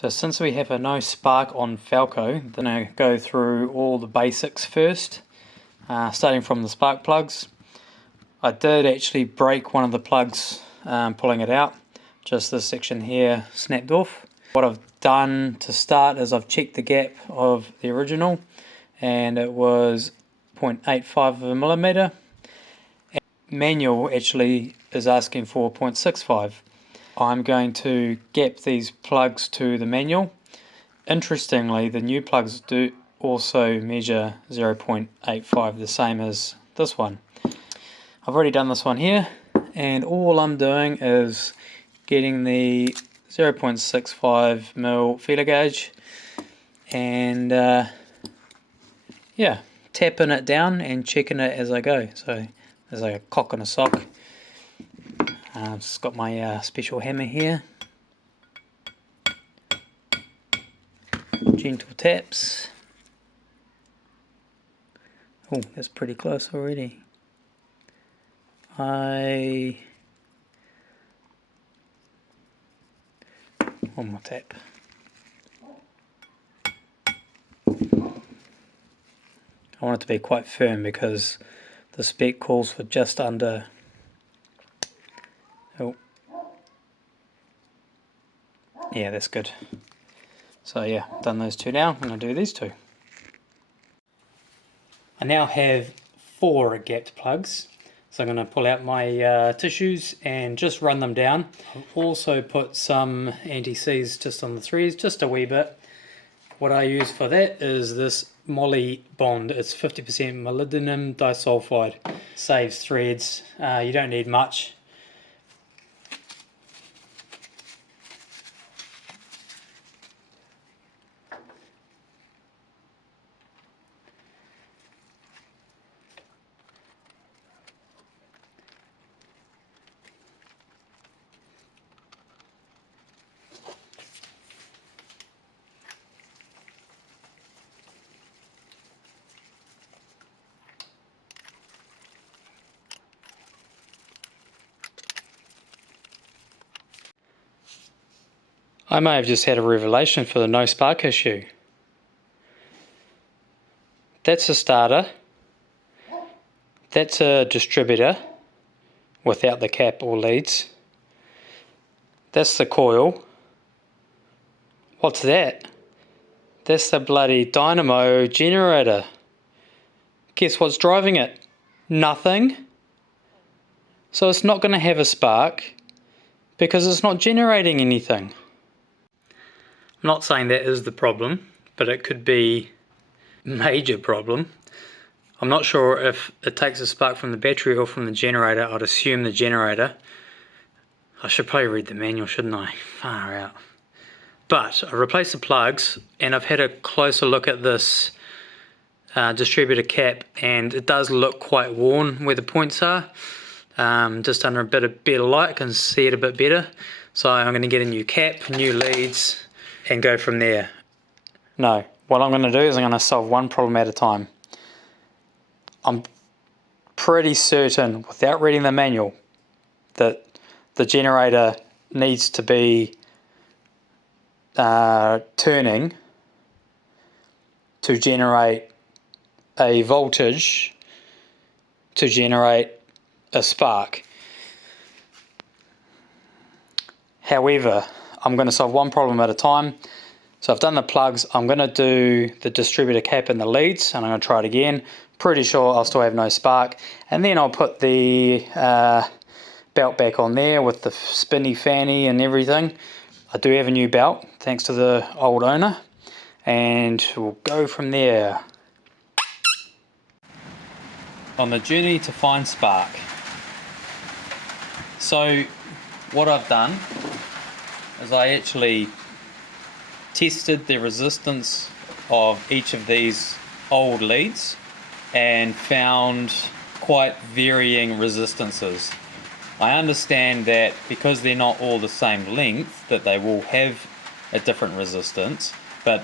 So since we have a no spark on Falco, then I go through all the basics first, starting from the spark plugs. I did actually break one of the plugs pulling it out. Just this section here snapped off. What I've done to start is I've checked the gap of the original, and it was 0.85 of a millimeter. And manual actually is asking for 0.65. I'm going to gap these plugs to the manual. Interestingly, the new plugs do also measure 0.85, the same as this one. I've already done this one here, and all I'm doing is getting the 0.65 mil feeler gauge and tapping it down and checking it as I go. So there's like a cock and a sock. I've just got my special hammer here. Gentle taps. Oh, that's pretty close already. One more tap. I want it to be quite firm because the spec calls for just under. Oh, yeah, that's good. So yeah, done those two now. I'm going to do these two. I now have 4 gapped plugs. So I'm going to pull out my tissues and just run them down. I've also put some anti-seize just on the threads, just a wee bit. What I use for that is this Moly Bond. It's 50% molybdenum disulfide. Saves threads. You don't need much. I may have just had a revelation for the no spark issue. That's a starter. That's a distributor without the cap or leads. That's the coil. What's that? That's the bloody dynamo generator. Guess what's driving it? Nothing. So it's not going to have a spark because it's not generating anything. I'm not saying that is the problem, but it could be a major problem. I'm not sure if it takes a spark from the battery or from the generator. I'd assume the generator. I should probably read the manual, shouldn't I? Far out. But I replaced the plugs, and I've had a closer look at this distributor cap, and it does look quite worn where the points are. Just under a bit of better light, I can see it a bit better. So I'm going to get a new cap, new leads, and go from there. No, what I'm going to do is I'm going to solve one problem at a time. I'm pretty certain, without reading the manual, that the generator needs to be turning to generate a voltage to generate a spark. However, I'm going to solve one problem at a time. So I've done the plugs. I'm going to do the distributor cap and the leads, and I'm going to try it again. Pretty sure I'll still have no spark, and then I'll put the belt back on there with the spinny fanny and everything. I do have a new belt thanks to the old owner, and we'll go from there. On the journey to find spark. So what I've done is I actually tested the resistance of each of these old leads and found quite varying resistances. I understand that because they're not all the same length that they will have a different resistance, but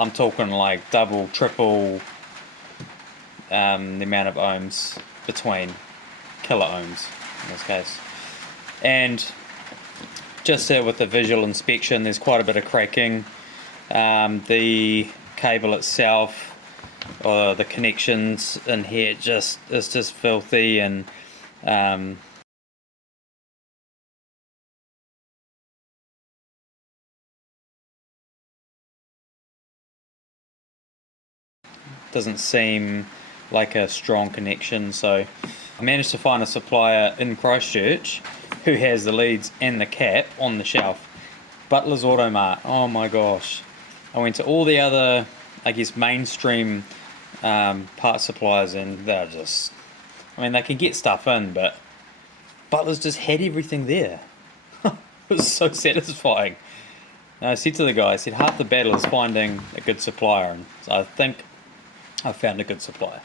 I'm talking like double, triple the amount of ohms between, kilo ohms in this case. And just with the visual inspection, there's quite a bit of cracking The cable itself, or the connections in here, is just filthy, and doesn't seem like a strong connection. So I managed to find a supplier in Christchurch who has the leads and the cap on the shelf. Butler's Automart. Oh my gosh. I went to all the other, I guess, mainstream part suppliers, and they're just, I mean, they can get stuff in, but Butler's just had everything there. It was so satisfying. And I said to the guy, I said, half the battle is finding a good supplier, and so I think I found a good supplier.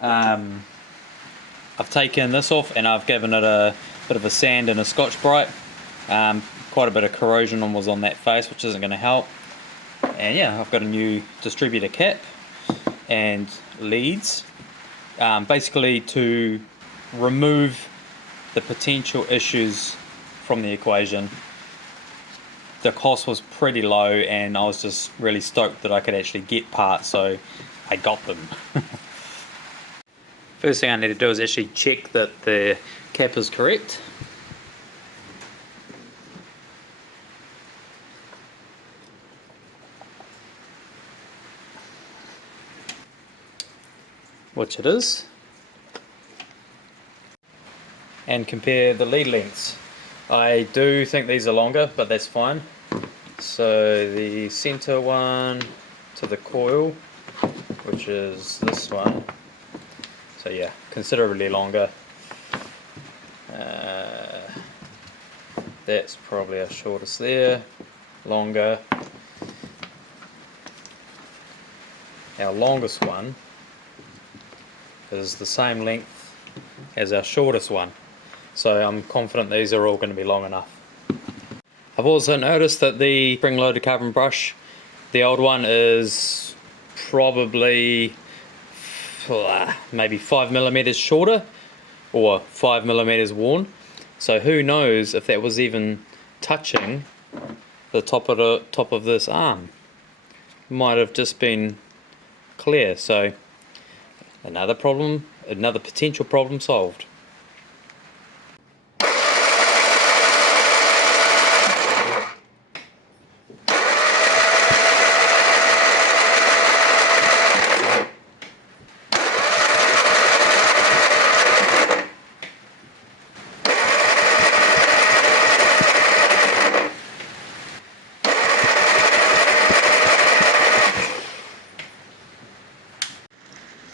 I've taken this off and I've given it a bit of a sand and a Scotch-Brite. Quite a bit of corrosion was on that face, which isn't going to help. And yeah, I've got a new distributor cap and leads, basically to remove the potential issues from the equation. The cost was pretty low, and I was just really stoked that I could actually get parts, so I got them. First thing I need to do is actually check that the cap is correct. Which it is. And compare the lead lengths. I do think these are longer, but that's fine. So the center one to the coil, which is this one. So yeah, considerably longer. That's probably our shortest there, longer. Our longest one is the same length as our shortest one. So I'm confident these are all going to be long enough. I've also noticed that the spring-loaded carbon brush, the old one, is probably maybe 5mm shorter or 5mm worn. So who knows if that was even touching the top of this arm. Might have just been clear. So another potential problem solved.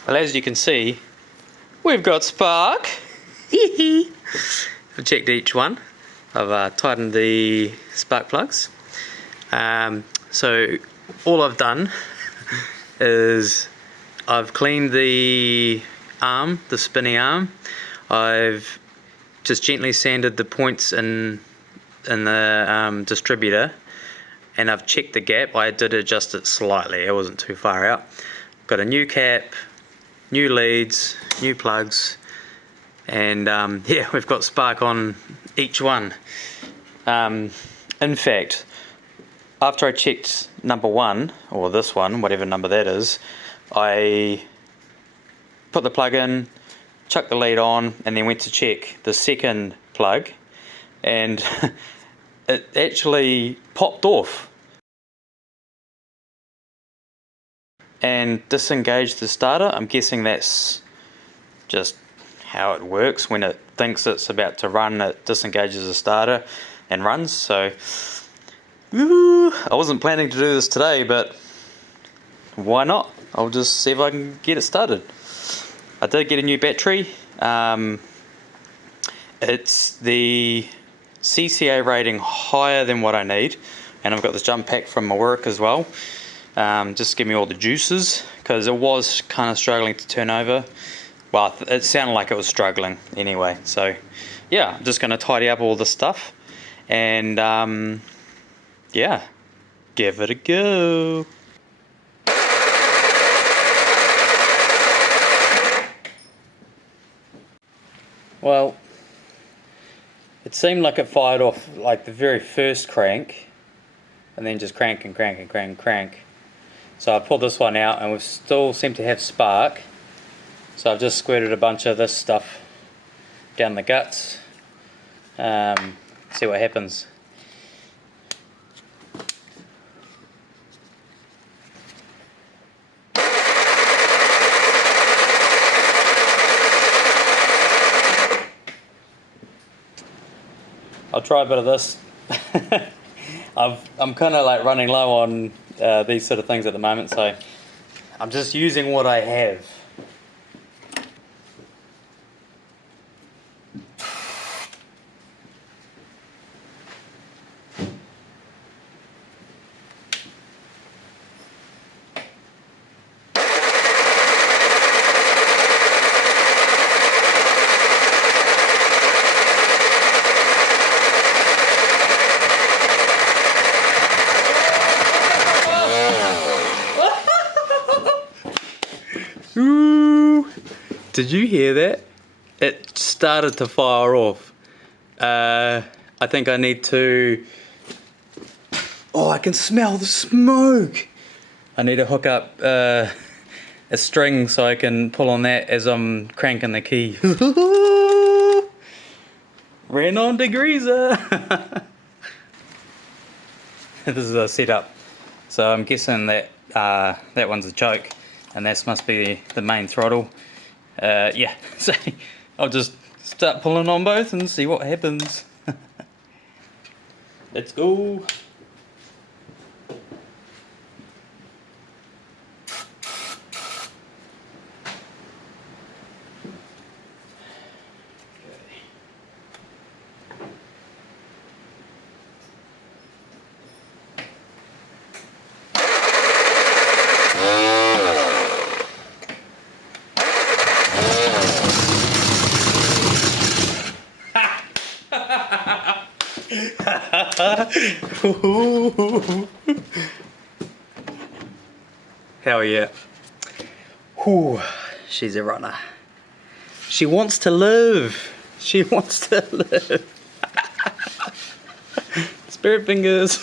Well, as you can see, we've got spark. I've checked each one. I've tightened the spark plugs. So all I've done is I've cleaned the arm, the spinning arm. I've just gently sanded the points in the distributor, and I've checked the gap. I did adjust it slightly, it wasn't too far out. Got a new cap, new leads, new plugs, and yeah, we've got spark on each one. In fact, after I checked number one, or this one, whatever number that is, I put the plug in, chucked the lead on, and then went to check the second plug, and it actually popped off and disengaged the starter. I'm guessing that's just how it works. When it thinks it's about to run, it disengages the starter and runs. So I wasn't planning to do this today, but why not? I'll just see if I can get it started. I did get a new battery. It's the CCA rating higher than what I need, and I've got this jump pack from my work as well. Just give me all the juices, because it was kind of struggling to turn over. Well, it sounded like it was struggling anyway. So yeah, I'm just going to tidy up all this stuff, and yeah, give it a go. Well, it seemed like it fired off like the very first crank, and then just crank and crank and crank and crank. So I pulled this one out and we still seem to have spark. So I've just squirted a bunch of this stuff down the guts. See what happens. I'll try a bit of this. I'm kind of like running low on these sort of things at the moment, so I'm just using what I have. Ooh, did you hear that? It started to fire off. I think I need to... Oh, I can smell the smoke! I need to hook up a string so I can pull on that as I'm cranking the key. Ran on degreaser! This is a setup. So I'm guessing that that one's a choke. And this must be the main throttle. Yeah, so I'll just start pulling on both and see what happens. Let's go. Hell yeah. Whew, she's a runner. She wants to live. She wants to live. Spirit fingers.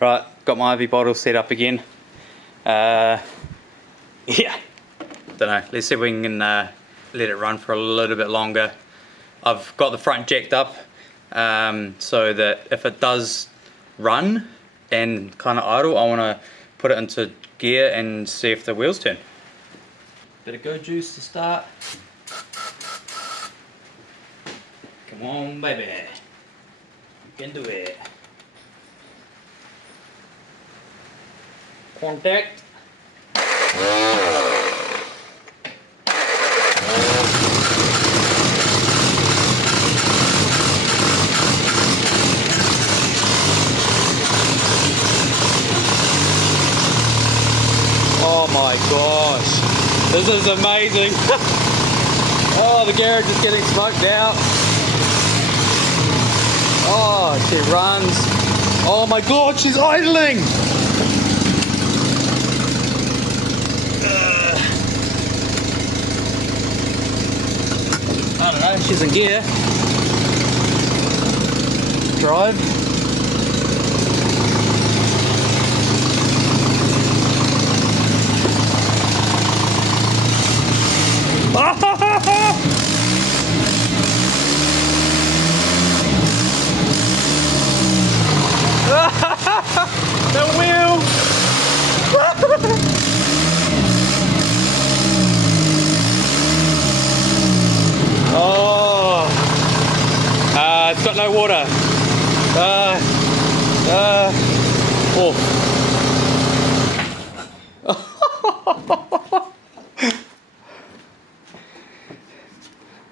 Right, got my IV bottle set up again. Yeah, don't know. Let's see if we can let it run for a little bit longer. I've got the front jacked up so that if it does run and kind of idle, I want to put it into gear and see if the wheels turn. Bit of go juice to start. Come on, baby. You can do it. Contact. Oh my gosh, this is amazing. Oh, the garage is getting smoked out. Oh, she runs. Oh my god, she's idling. I don't know, she's in gear. Drive. The wheel! Oh! It's got no water. Oh.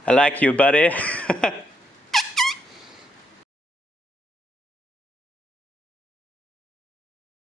I like you, buddy.